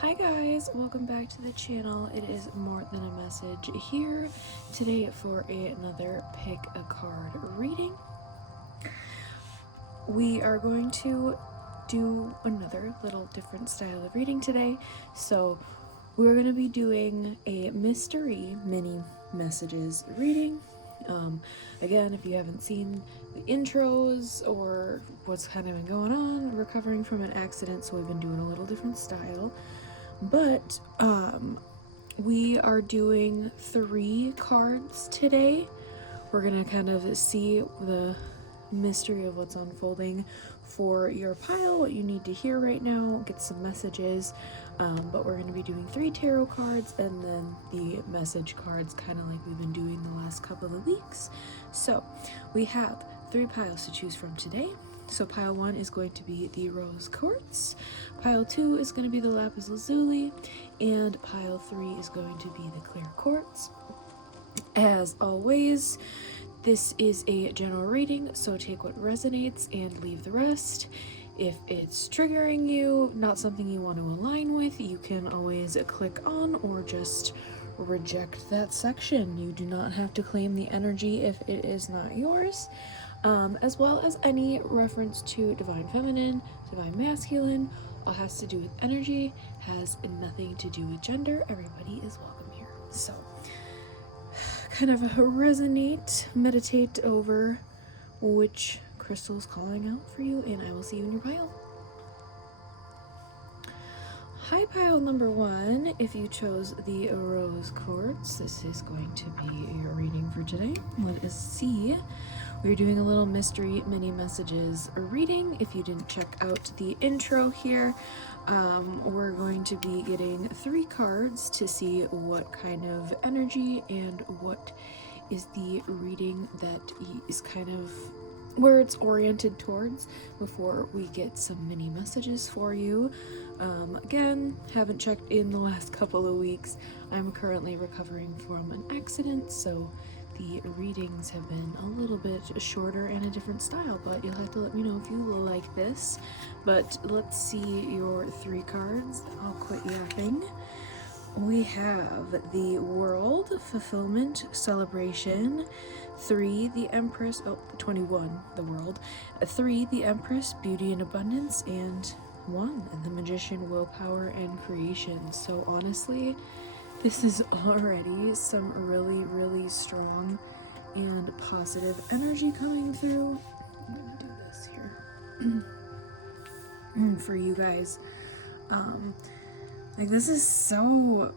Hi guys, welcome back to the channel. It is More Than a Message here today for another pick a card reading. We are going to do another little different style of reading today. So we're going to be doing a mystery mini messages reading. Again, if you haven't seen the intros or what's kind of been going on, recovering from an accident, so we've been doing a little different style. But we are doing 3 cards today. We're gonna kind of see the mystery of what's unfolding for your pile, what you need to hear right now, get some messages. But we're gonna be doing 3 tarot cards and then the message cards, kind of like we've been doing the last couple of weeks. So we have 3 piles to choose from today. So pile 1 is going to be the rose quartz, pile 2 is going to be the lapis lazuli, and pile 3 is going to be the clear quartz. As always, this is a general reading, so take what resonates and leave the rest. If it's triggering you, not something you want to align with, you can always click on or just reject that section. You do not have to claim the energy if it is not yours. As well as any reference to divine feminine, divine masculine, all has to do with energy, has nothing to do with gender. Everybody is welcome here. So kind of resonate, meditate over which crystal is calling out for you, and I will see you in your pile. Hi, pile number 1. If you chose the rose quartz, this is going to be your reading for today. Let us see. We're doing a little mystery mini messages reading. If you didn't check out the intro here, we're going to be getting 3 cards to see what kind of energy and what is the reading that is kind of where it's oriented towards before we get some mini messages for you. Again, haven't checked in the last couple of weeks. I'm currently recovering from an accident, so the readings have been a little bit shorter and a different style, but you'll have to let me know if you like this. But let's see your 3 cards. I'll quit yapping. We have the World, Fulfillment, Celebration, 3, the Empress, 21, the World, 3, the Empress, Beauty and Abundance, and 1, the Magician, Willpower and Creation. So honestly, this is already some really, really strong and positive energy coming through. I'm gonna do this here for you guys. Like, this is so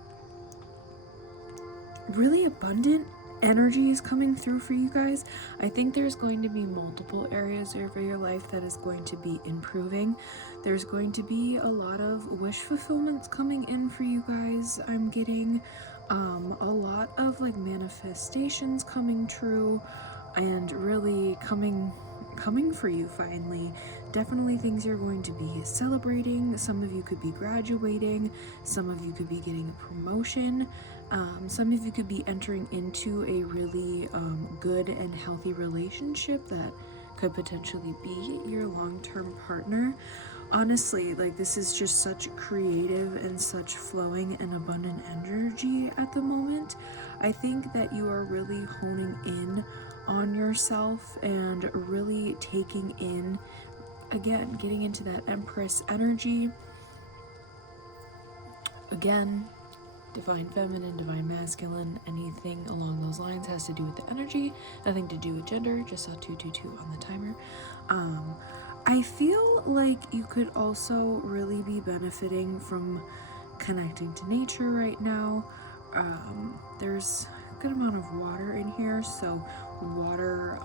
really abundant energy is coming through for you guys. I think there's going to be multiple areas of your life that is going to be improving. There's going to be a lot of wish fulfillments coming in for you guys. I'm getting a lot of like manifestations coming true and really coming for you finally. Definitely things you're going to be celebrating. Some of you could be graduating, some of you could be getting a promotion, some of you could be entering into a really good and healthy relationship that could potentially be your long-term partner. Honestly, like, this is just such creative and such flowing and abundant energy at the moment. I think that you are really honing in on yourself and really taking in, again, getting into that Empress energy. Again, divine feminine, divine masculine, anything along those lines has to do with the energy, nothing to do with gender. Just saw 222 on the timer. I feel like you could also really be benefiting from connecting to nature right now. There's a good amount of water in here, so water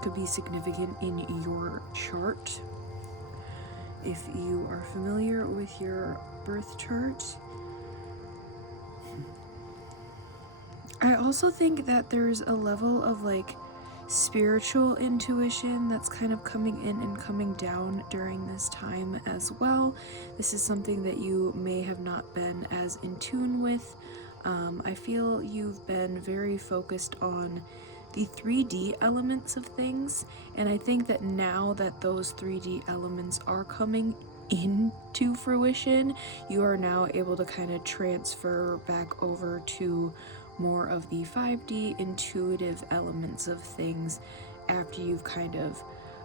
could be significant in your chart. If you are familiar with your birth chart, I also think that there's a level of like spiritual intuition that's kind of coming in and coming down during this time as well. This is something that you may have not been as in tune with. I feel you've been very focused on the 3D elements of things, and I think that now that those 3D elements are coming into fruition, you are now able to kind of transfer back over to more of the 5D intuitive elements of things after you've kind of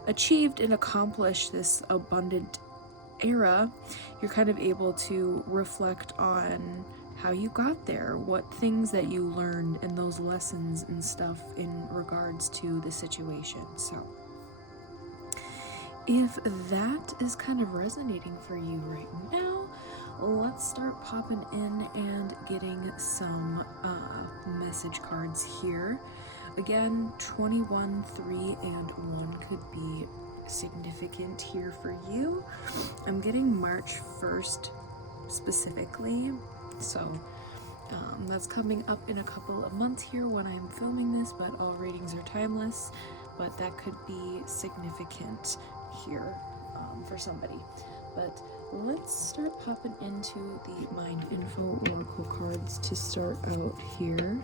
achieved and accomplished this abundant era. You're kind of able to reflect on how you got there, what things that you learned, and those lessons and stuff in regards to the situation. So if that is kind of resonating for you right now, let's start popping in and getting some message cards here. Again, 21, 3, and 1 could be significant here for you. I'm getting March 1st specifically, so that's coming up in a couple of months here when I'm filming this, but all readings are timeless, but that could be significant here for somebody. But let's start popping into the Mind Info Oracle cards to start out here.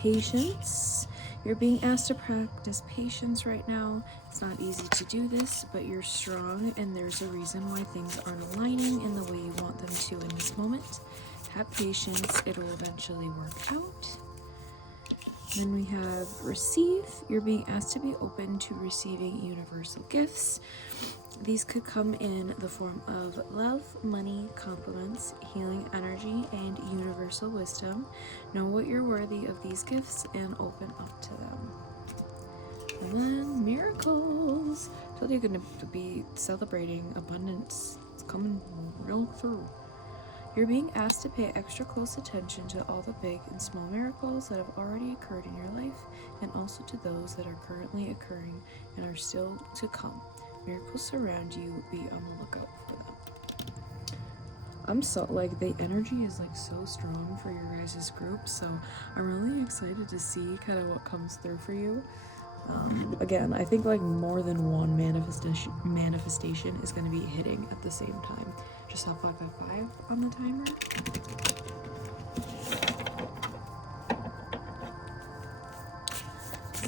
Patience. You're being asked to practice patience right now. It's not easy to do this, but you're strong, and there's a reason why things aren't aligning in the way you want them to in this moment. Have patience, it'll eventually work out. Then we have receive. You're being asked to be open to receiving universal gifts. These could come in the form of love, money, compliments, healing energy, and universal wisdom. Know what you're worthy of these gifts and open up to them. And then miracles. I told you you're going to be celebrating abundance. It's coming real through. You're being asked to pay extra close attention to all the big and small miracles that have already occurred in your life, and also to those that are currently occurring and are still to come. Miracles surround you, be on the lookout for them. I'm so, like, the energy is like so strong for your guys' group, so I'm really excited to see kind of what comes through for you. Again, I think like more than one manifestation is going to be hitting at the same time. Just have 555 on the timer.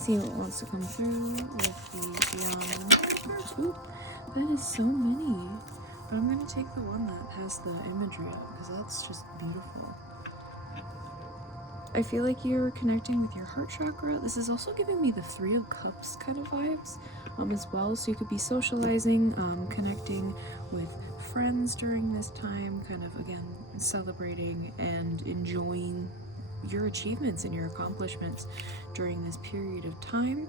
See what wants to come through with the beyond. Ooh, that is so many. But I'm going to take the one that has the imagery up because that's just beautiful. I feel like you're connecting with your heart chakra. This is also giving me the 3 of Cups kind of vibes as well. So you could be socializing, connecting with friends during this time, kind of, again, celebrating and enjoying your achievements and your accomplishments during this period of time.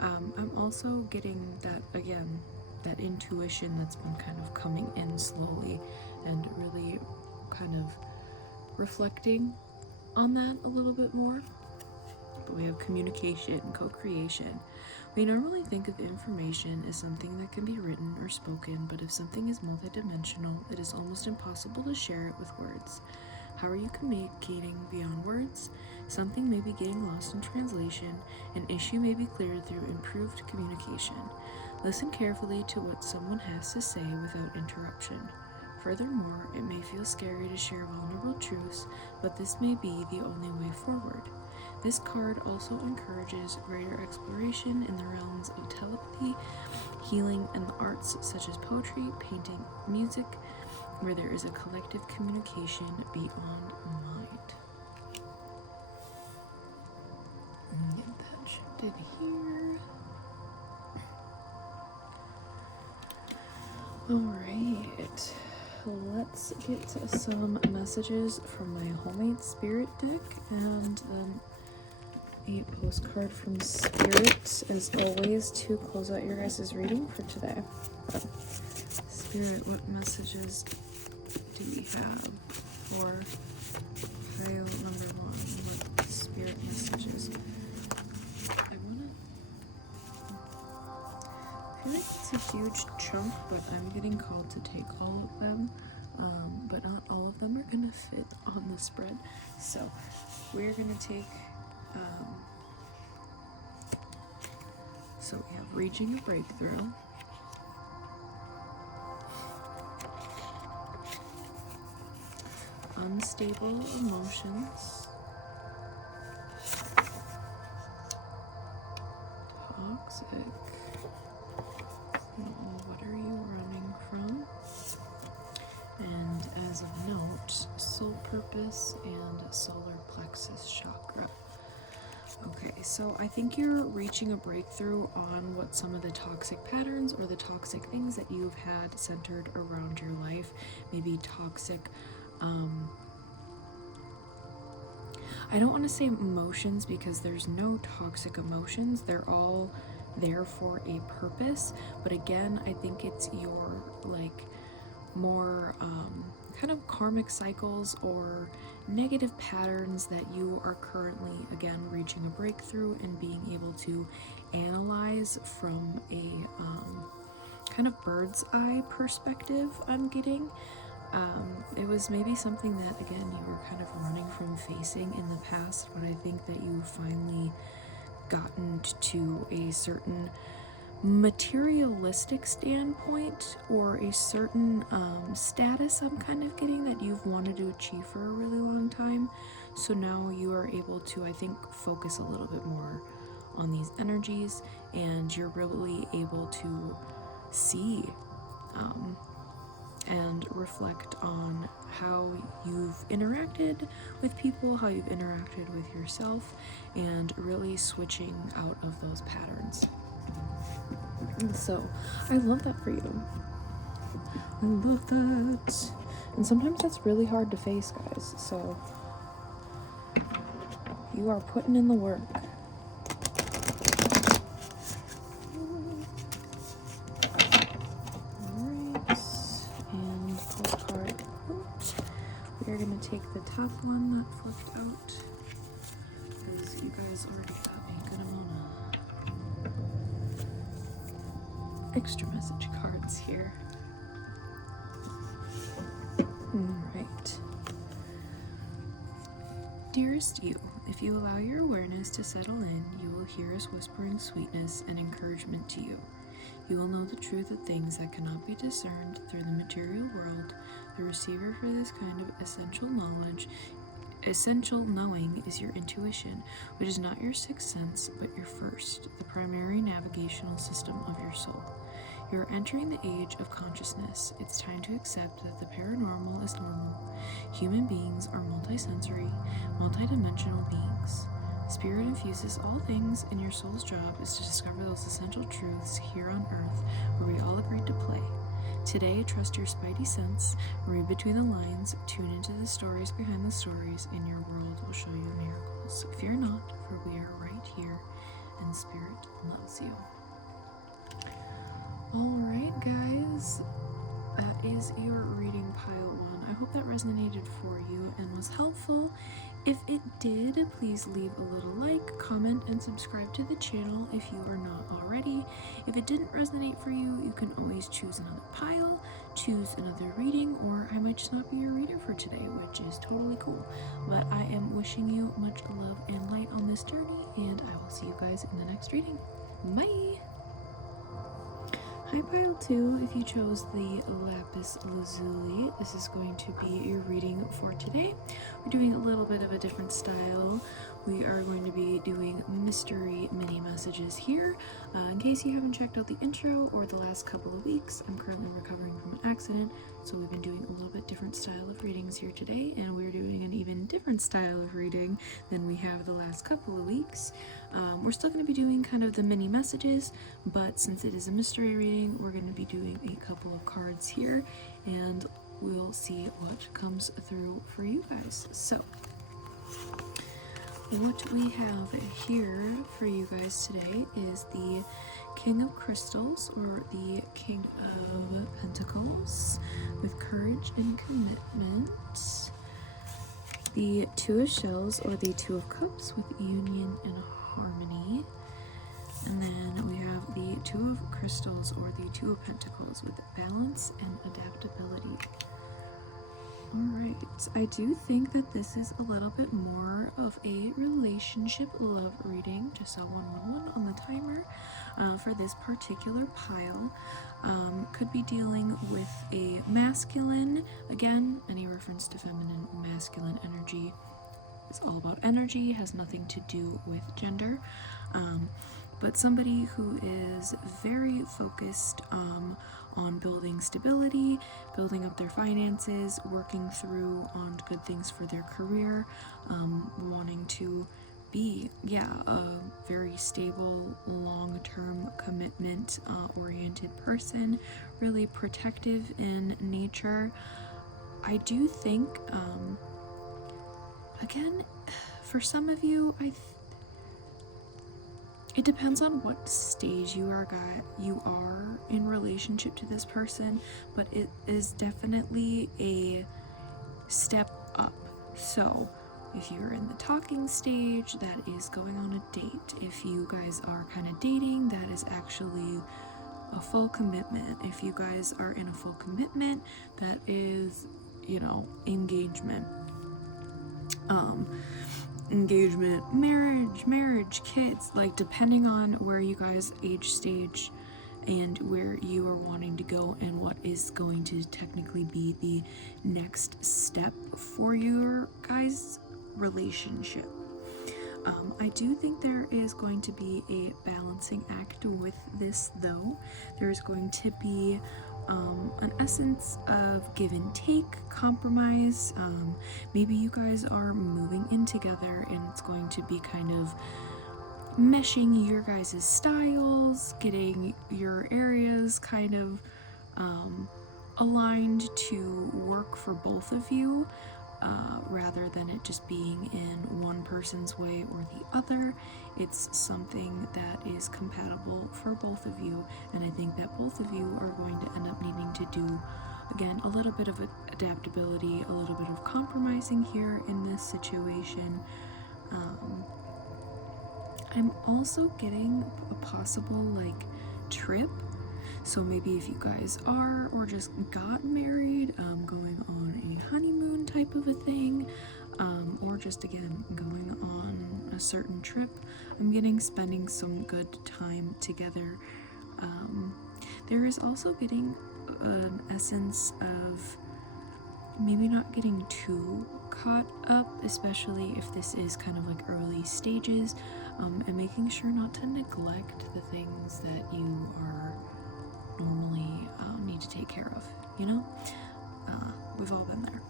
I'm also getting that, again, that intuition that's been kind of coming in slowly and really kind of reflecting on that a little bit more. But we have communication and co-creation. We normally think of information as something that can be written or spoken, but if something is multidimensional, it is almost impossible to share it with words. How are you communicating beyond words? Something may be getting lost in translation. An issue may be cleared through improved communication. Listen carefully to what someone has to say without interruption. Furthermore, it may feel scary to share vulnerable truths, but this may be the only way forward. This card also encourages greater exploration in the realms of telepathy, healing, and the arts such as poetry, painting, music, where there is a collective communication beyond mind. Get that shifted here. Alright. Let's get some messages from my homemade spirit deck and then a postcard from Spirit, as always, to close out your guys' reading for today. Spirit, what messages do we have for pile number 1? What Spirit messages? I feel like it's a huge chunk, but I'm getting called to take all of them. but not all of them are gonna fit on the spread. So we're gonna take, so we have reaching a breakthrough, unstable emotions, toxic, what are you running from? And as of note, soul purpose and solar plexus chakra. Okay, so I think you're reaching a breakthrough on what some of the toxic patterns or the toxic things that you've had centered around your life. Maybe toxic, I don't want to say emotions because there's no toxic emotions. They're all there for a purpose. But again, I think it's your like more kind of karmic cycles or negative patterns that you are currently, again, reaching a breakthrough and being able to analyze from a kind of bird's eye perspective. I'm getting it was maybe something that, again, you were kind of running from facing in the past, but I think that you've finally gotten to a certain materialistic standpoint or a certain status I'm kind of getting that you've wanted to achieve for a really long time. So now you are able to, I think, focus a little bit more on these energies, and you're really able to see and reflect on how you've interacted with people, how you've interacted with yourself, and really switching out of those patterns. So I love that for you. I love that. And sometimes that's really hard to face, guys. So you are putting in the work. Alright. And postcard. We are going to take the top one that flipped out, because you guys already got a good amount of extra message cards here. Alright. Dearest you, if you allow your awareness to settle in, you will hear us whispering sweetness and encouragement to you. You will know the truth of things that cannot be discerned through the material world. The receiver for this kind of essential knowing is your intuition, which is not your sixth sense, but your first, the primary navigational system of your soul. You are entering the age of consciousness. It's time to accept that the paranormal is normal. Human beings are multisensory, multidimensional beings. Spirit infuses all things, and your soul's job is to discover those essential truths here on Earth, where we all agreed to play. Today, trust your spidey sense, read between the lines, tune into the stories behind the stories, and your world will show you miracles. Fear not, for we are right here, and Spirit loves you. Alright, guys, that is your reading pile 1. I hope that resonated for you and was helpful. If it did, please leave a little like, comment, and subscribe to the channel if you are not already. If it didn't resonate for you, you can always choose another pile, choose another reading, or I might just not be your reader for today, which is totally cool. But I am wishing you much love and light on this journey, and I will see you guys in the next reading. Bye! Hi pile 2, if you chose the lapis lazuli, this is going to be your reading for today. We're doing a little bit of a different style. We are going to be doing mystery mini messages here. In case you haven't checked out the intro or the last couple of weeks, I'm currently recovering from an accident, so we've been doing a little bit different style of readings here today, and we're doing an even different style of reading than we have the last couple of weeks. We're still going to be doing kind of the mini messages, but since it is a mystery reading, we're going to be doing a couple of cards here, and we'll see what comes through for you guys. So what we have here for you guys today is the King of Crystals, or the King of Pentacles, with courage and commitment. The Two of Shells, or the Two of Cups, with union and harmony. And then we have the Two of Crystals, or the Two of Pentacles, with balance and adaptability. Alright, I do think that this is a little bit more of a relationship love reading. Just a 111 on the timer for this particular pile. Could be dealing with a masculine. Again, any reference to feminine, masculine energy. It's all about energy, has nothing to do with gender. But somebody who is very focused on building stability, building up their finances, working through on good things for their career, wanting to be, a very stable, long-term commitment oriented person, really protective in nature. I do think, again, for some of you, it depends on what stage you are in relationship to this person, but it is definitely a step up. So if you're in the talking stage, that is going on a date. If you guys are kind of dating, that is actually a full commitment. If you guys are in a full commitment, that is, engagement. Engagement, marriage, kids, like depending on where you guys age stage and where you are wanting to go and what is going to technically be the next step for your guys' relationship. I do think there is going to be a balancing act with this, though. There's going to be an essence of give and take, compromise. Maybe you guys are moving in together and it's going to be kind of meshing your guys' styles, getting your areas kind of aligned to work for both of you, rather than it just being in one person's way or the other. It's something that is compatible for both of you, and I think that both of you are going to end up needing to do, again, a little bit of adaptability, a little bit of compromising here in this situation. I'm also getting a possible trip. So maybe if you guys are or just got married, going on a honeymoon type of a thing, or just again going on a certain trip, I'm getting spending some good time together. There is also getting an essence of maybe not getting too caught up, especially if this is kind of early stages, and making sure not to neglect the things that you are normally need to take care of, we've all been there.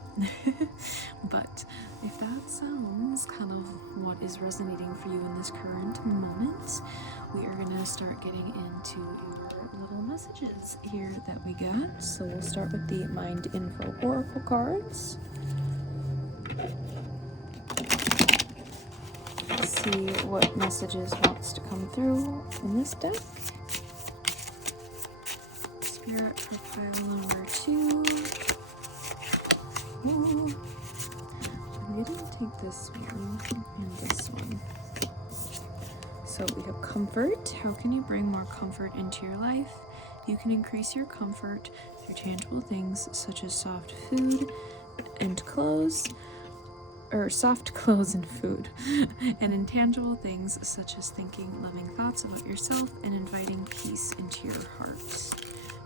But if that sounds kind of what is resonating for you in this current moment, we are going to start getting into your little messages here that we got. So we'll start with the Mind Info Oracle cards. Let's see what messages wants to come through in this deck. Spirit for pile number 2. I'm going to take this one and this one. So we have comfort. How can you bring more comfort into your life? You can increase your comfort through tangible things such as soft food and clothes, or soft clothes and food, and intangible things such as thinking loving thoughts about yourself and inviting peace into your heart.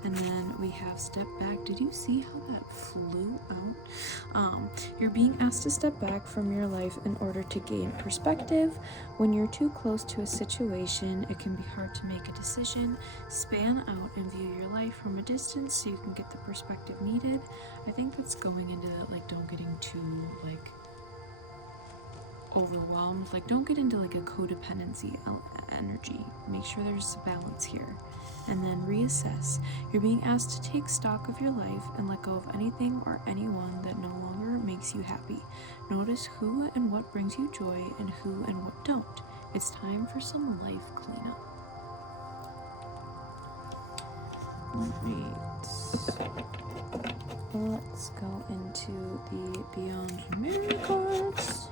And then we have step back. Did you see how that flew out? You're being asked to step back from your life in order to gain perspective. When you're too close to a situation, it can be hard to make a decision. Span out and view your life from a distance so you can get the perspective needed. I think that's going into that, don't getting too, overwhelmed. Don't get into a codependency energy. Make sure there's a balance here. And then reassess. You're being asked to take stock of your life and let go of anything or anyone that no longer makes you happy. Notice who and what brings you joy and who and what don't. It's time for some life cleanup. Alright. Let's go into the Beyond Mirror cards.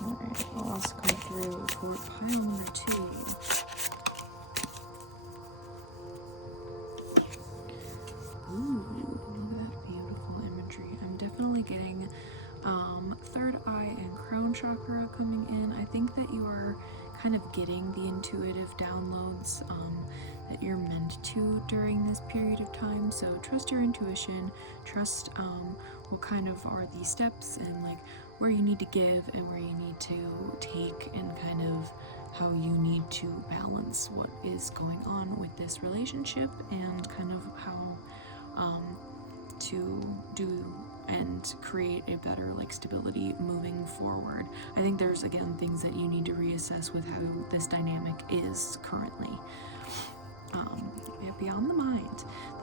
Alright, I'll also come through for pile number 2. kind of getting the intuitive downloads that you're meant to during this period of time. So trust your intuition, trust what kind of are the steps and like where you need to give and where you need to take, and kind of how you need to balance what is going on with this relationship, and kind of how to do and create a better like stability moving forward. I think there's again things that you need to reassess with how this dynamic is currently. Beyond the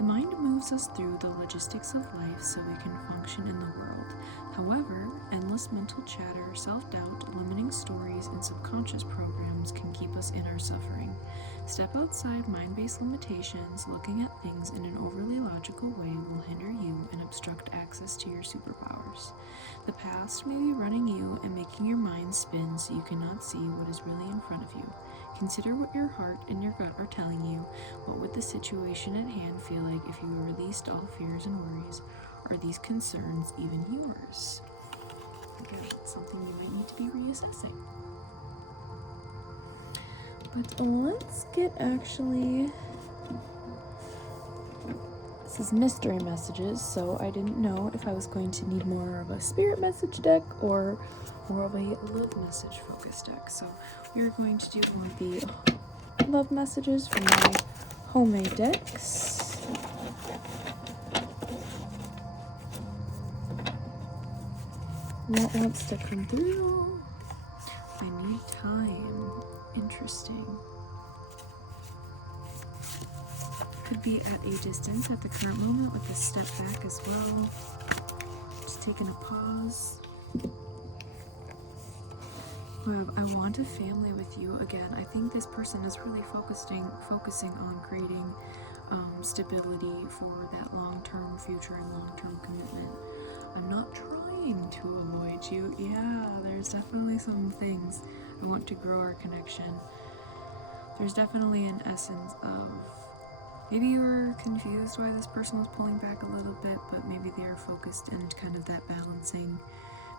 mind moves us through the logistics of life so we can function in the world. However, endless mental chatter, self-doubt, limiting stories, and subconscious programs can keep us in our suffering. Step outside mind-based limitations. Looking at things in an overly logical way will hinder you and obstruct access to your superpowers. The past may be running you and making your mind spin so you cannot see what is really in front of you. Consider what your heart and your gut are telling you. What would the situation at hand feel like if you released all fears and worries? Are these concerns even yours? Again, it's something you might need to be reassessing. But let's get actually... This is mystery messages, so I didn't know if I was going to need more of a spirit message deck or more of a love message focus deck. So we're going to do more of the love messages from my homemade decks. What wants to come through? I need time. Interesting. Could be at a distance at the current moment with a step back as well. Just taking a pause. I want a family with you. Again, I think this person is really focusing on creating stability for that long-term future and long-term commitment. I'm not trying to avoid you. Yeah, there's definitely some things. I want to grow our connection. There's definitely an essence of maybe you were confused why this person was pulling back a little bit, but maybe they are focused in kind of that balancing.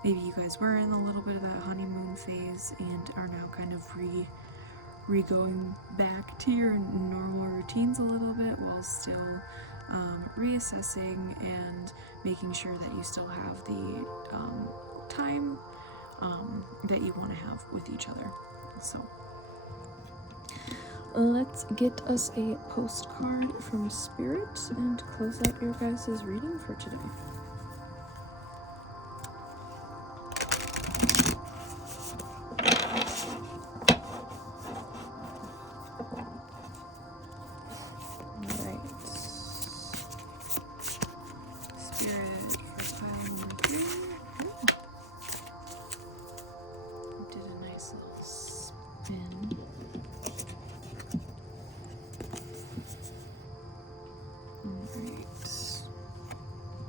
Maybe you guys were in a little bit of that honeymoon phase and are now kind of re-going back to your normal routines a little bit while still reassessing and making sure that you still have the time that you want to have with each other. So let's get us a postcard from Spirit and close out your guys' reading for today.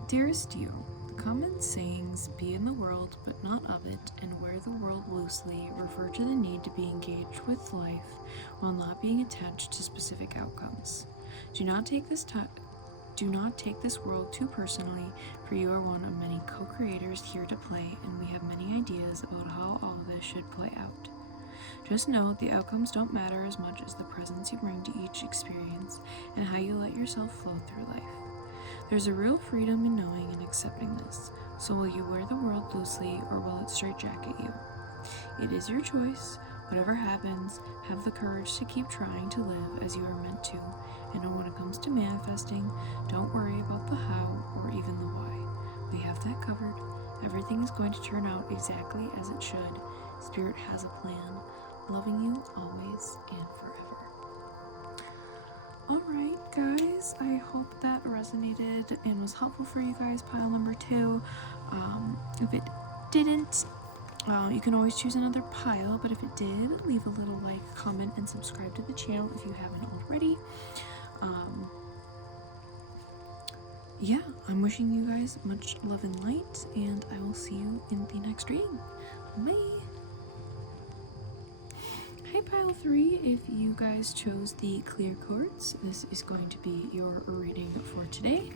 Dearest you, the common sayings, be in the world but not of it, and wear the world loosely, refer to the need to be engaged with life while not being attached to specific outcomes. Do not take this world too personally, for you are one of many co-creators here to play, and we have many ideas about how all of this should play out. Just know the outcomes don't matter as much as the presence you bring to each experience and how you let yourself flow through life. There's a real freedom in knowing and accepting this, so will you wear the world loosely or will it straitjacket you? It is your choice. Whatever happens, have the courage to keep trying to live as you are meant to, and when it comes to manifesting, don't worry about the how or even the why. We have that covered. Everything is going to turn out exactly as it should. Spirit has a plan. Loving you always and forever. Alright guys, I hope that resonated and was helpful for you guys, pile number 2. If it didn't, you can always choose another pile, but if it did, leave a little like, comment, and subscribe to the channel if you haven't already. Yeah, I'm wishing you guys much love and light, and I will see you in the next reading. Bye! Hi pile 3, if you guys chose the clear cards, this is going to be your reading for today.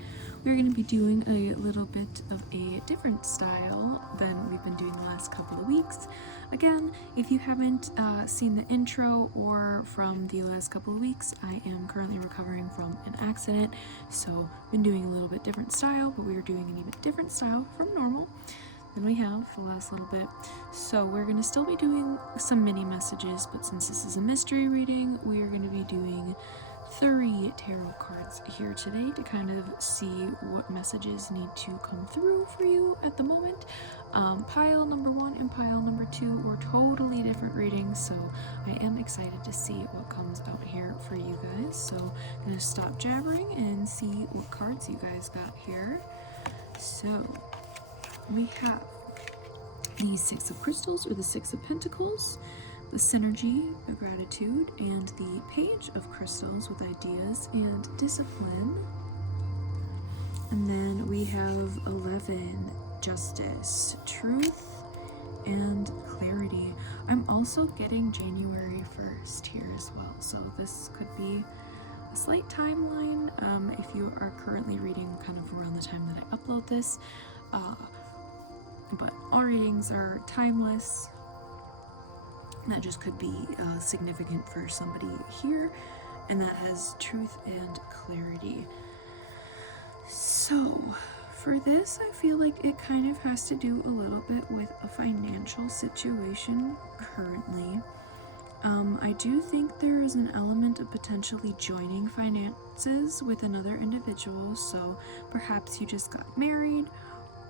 We're going to be doing a little bit of a different style than we've been doing the last couple of weeks. Again, if you haven't seen the intro or from the last couple of weeks, I am currently recovering from an accident, so been doing a little bit different style, but we are doing an even different style from normal than we have the last little bit. So we're going to still be doing some mini messages, but since this is a mystery reading, we are going to be doing 3 tarot cards here today to kind of see what messages need to come through for you at the moment. Pile number 1 and pile number 2 were totally different readings, so I am excited to see what comes out here for you guys. So I'm going to stop jabbering and see what cards you guys got here. So we have the 6 of Crystals, or the 6 of Pentacles, the Synergy, the Gratitude, and the Page of Crystals with Ideas and Discipline. And then we have 11, Justice, Truth, and Clarity. I'm also getting January 1st here as well, so this could be a slight timeline if you are currently reading kind of around the time that I upload this. But all readings are timeless. That just could be significant for somebody here, and that has truth and clarity. So for this, I feel like it kind of has to do a little bit with a financial situation currently. I do think there is an element of potentially joining finances with another individual, so perhaps you just got married,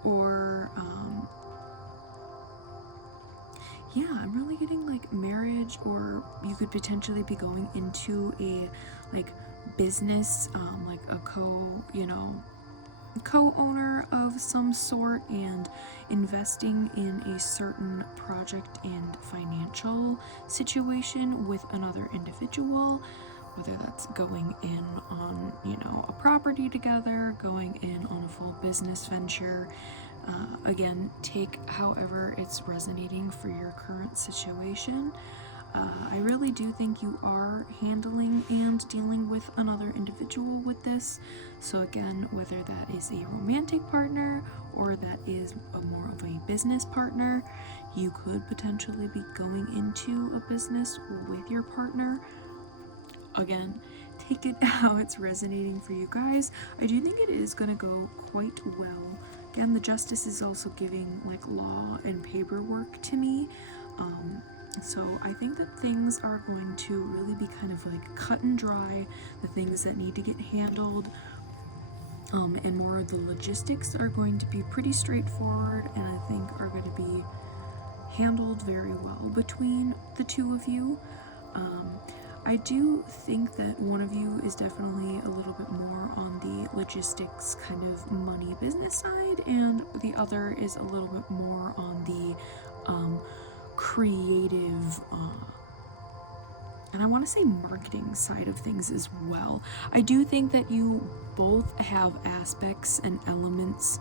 or yeah, I'm really getting like marriage, or you could potentially be going into a like business, like a co-owner of some sort, and investing in a certain project and financial situation with another individual, whether that's going in on, a property together, going in on a full business venture. Again, take however it's resonating for your current situation. I really do think you are handling and dealing with another individual with this. So again, whether that is a romantic partner or that is more of a business partner, you could potentially be going into a business with your partner. Again, take it how it's resonating for you guys. I do think it is going to go quite well. Again, the Justice is also giving like law and paperwork to me. So I think that things are going to really be kind of like cut and dry, the things that need to get handled, and more of the logistics are going to be pretty straightforward, and I think are going to be handled very well between the two of you. I do think that one of you is definitely a little bit more on the logistics kind of money business side, and the other is a little bit more on the creative and I want to say marketing side of things as well. I do think that you both have aspects and elements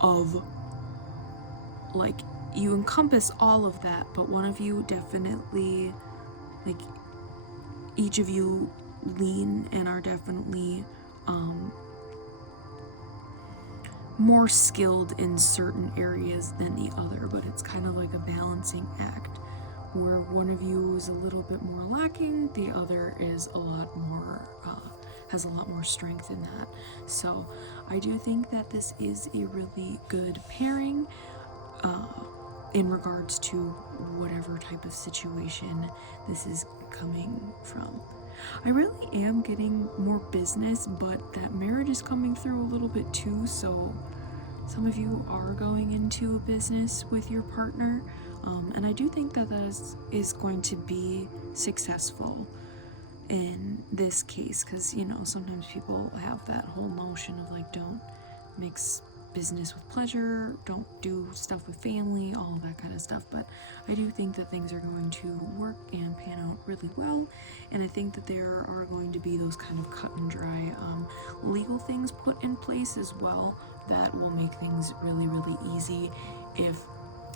of, like, you encompass all of that, but one of you definitely, like, each of you lean and are definitely more skilled in certain areas than the other, but it's kind of like a balancing act where one of you is a little bit more lacking, the other is a lot more has a lot more strength in that. So I do think that this is a really good pairing in regards to whatever type of situation this is coming from. I really am getting more business, but that marriage is coming through a little bit too, so some of you are going into a business with your partner, and I do think that that is going to be successful in this case, because, sometimes people have that whole notion of, like, don't mix business with pleasure, don't do stuff with family, all of that kind of stuff, but I do think that things are going to work and pan out really well, and I think that there are going to be those kind of cut and dry legal things put in place as well that will make things really, really easy if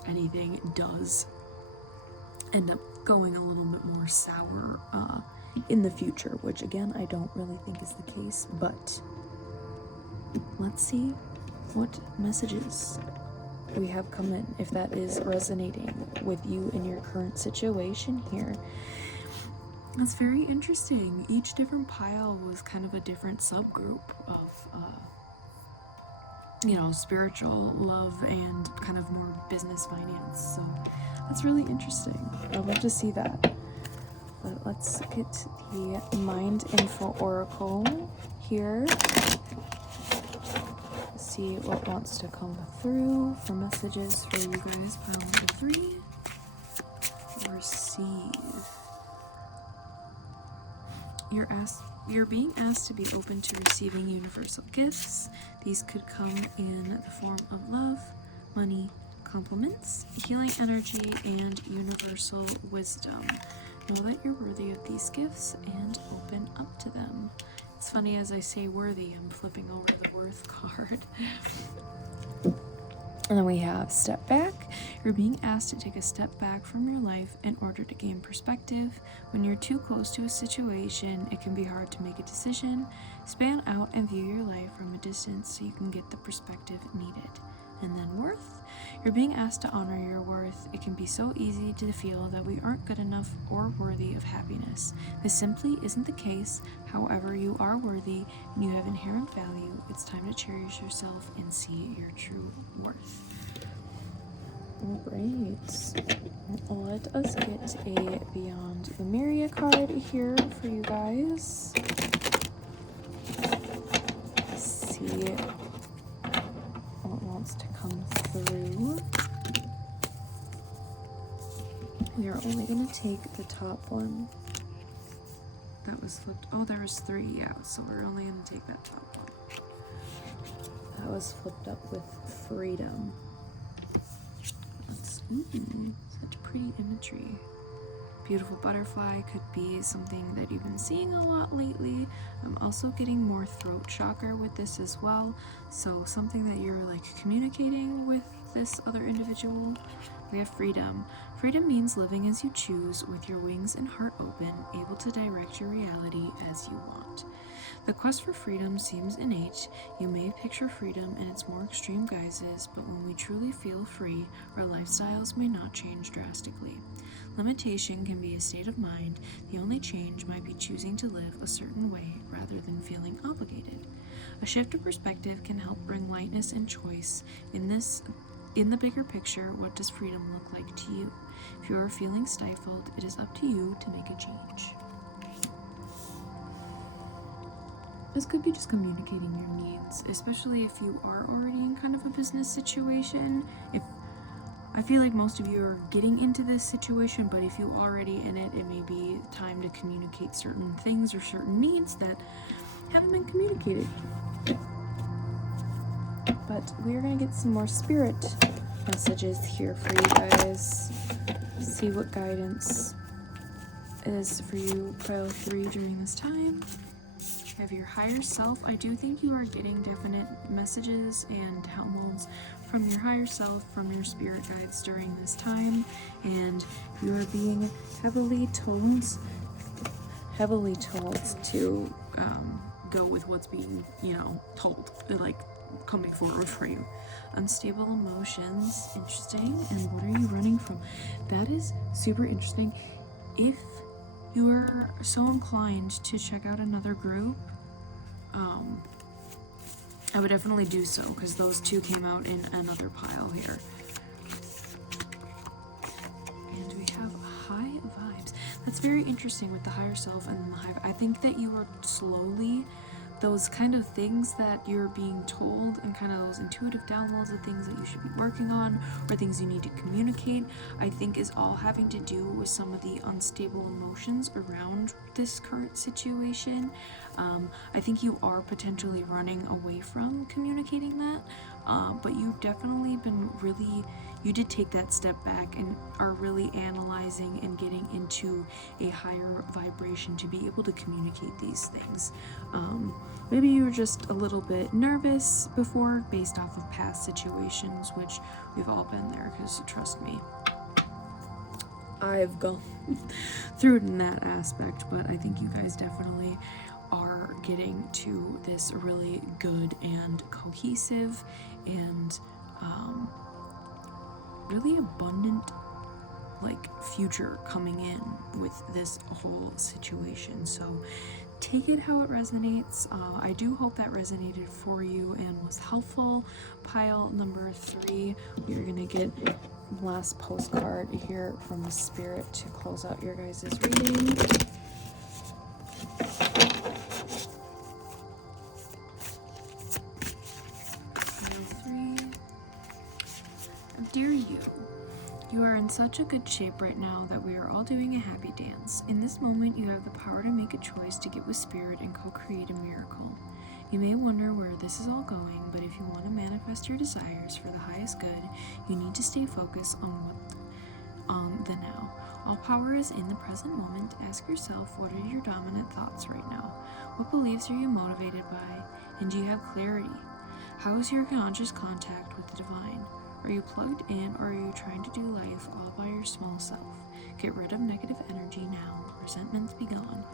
anything does end up going a little bit more sour in the future, which again, I don't really think is the case, but let's see what messages we have come in, if that is resonating with you in your current situation here. It's very interesting. Each different pile was kind of a different subgroup of spiritual, love, and kind of more business finance. So that's really interesting. I love to see that. But let's get the Mind Info Oracle here. See what wants to come through for messages for you guys. Pile number 3. Receive. You're being asked to be open to receiving universal gifts. These could come in the form of love, money, compliments, healing energy, and universal wisdom. Know that you're worthy of these gifts and open up to them. It's funny, as I say worthy, I'm flipping over the worth card. And then we have step back. You're being asked to take a step back from your life in order to gain perspective. When you're too close to a situation, it can be hard to make a decision. Span out and view your life from a distance so you can get the perspective needed. And then worth. You're being asked to honor your worth. It can be so easy to feel that we aren't good enough or worthy of happiness. This simply isn't the case. However, you are worthy and you have inherent value. It's time to cherish yourself and see your true worth. Alright, let us get a Beyond the Myria card here for you guys. Let's see what wants to come through. We are only going to take the top one. That was flipped. Oh, there was 3, yeah, so we're only going to take that top one. That was flipped up with freedom. Such pretty imagery. Beautiful butterfly could be something that you've been seeing a lot lately. I'm also getting more throat chakra with this as well. So something that you're like communicating with this other individual. We have freedom. Freedom means living as you choose, with your wings and heart open, able to direct your reality as you want. The quest for freedom seems innate. You may picture freedom in its more extreme guises, but when we truly feel free, our lifestyles may not change drastically. Limitation can be a state of mind. The only change might be choosing to live a certain way rather than feeling obligated. A shift of perspective can help bring lightness and choice. In the bigger picture, what does freedom look like to you? If you are feeling stifled, it is up to you to make a change. This could be just communicating your needs, especially if you are already in kind of a business situation. I feel like most of you are getting into this situation, but if you're already in it, it may be time to communicate certain things or certain needs that haven't been communicated. But we're going to get some more spirit messages here for you guys. See what guidance is for you, pile 3, during this time. You have your higher self. I do think you are getting definite messages and downloads from your higher self, from your spirit guides during this time, and you are being heavily told to go with what's being, told, like coming forward for you. Unstable emotions, interesting. And what are you running from? That is super interesting. If you are so inclined to check out another group, I would definitely do so, because those 2 came out in another pile here. And we have high vibes. That's very interesting with the higher self and the high. I think that you are slowly, those kind of things that you're being told and kind of those intuitive downloads of things that you should be working on or things you need to communicate, I think is all having to do with some of the unstable emotions around this current situation. I think you are potentially running away from communicating that, but you've definitely been you did take that step back and are really analyzing and getting into a higher vibration to be able to communicate these things. Maybe you were just a little bit nervous before based off of past situations, which we've all been there, because trust me, I've gone through it in that aspect, but I think you guys definitely are getting to this really good and cohesive and really abundant like future coming in with this whole situation. So take it how it resonates. I do hope that resonated for you and was helpful. Pile number 3, you're gonna get the last postcard here from the Spirit to close out your guys' reading. Pile 3. Dear you, you are in such a good shape right now that we are all doing a happy dance. In this moment, you have the power to make a choice to get with Spirit and co-create a miracle. You may wonder where this is all going, but if you want to manifest your desires for the highest good, you need to stay focused on the now. All power is in the present moment. Ask yourself, what are your dominant thoughts right now? What beliefs are you motivated by? And do you have clarity? How is your conscious contact with the divine? Are you plugged in, or are you trying to do life all by your small self? Get rid of negative energy now. Resentments be gone.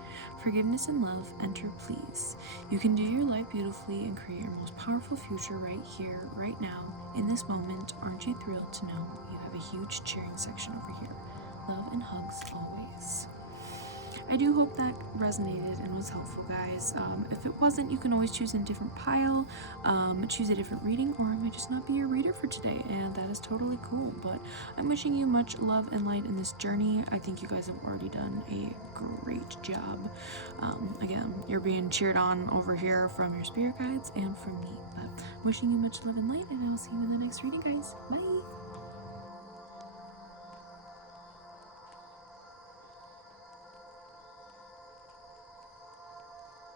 Forgiveness and love enter, please. You can do your life beautifully and create your most powerful future right here, right now, in this moment. Aren't you thrilled to know you have a huge cheering section over here? Love and hugs always. I do hope that resonated and was helpful, guys. If it wasn't, you can always choose a different pile, choose a different reading, or it might just not be your reader for today, and that is totally cool. But I'm wishing you much love and light in this journey. I think you guys have already done a great job. Again, you're being cheered on over here from your spirit guides and from me. But wishing you much love and light, and I'll see you in the next reading, guys. Bye!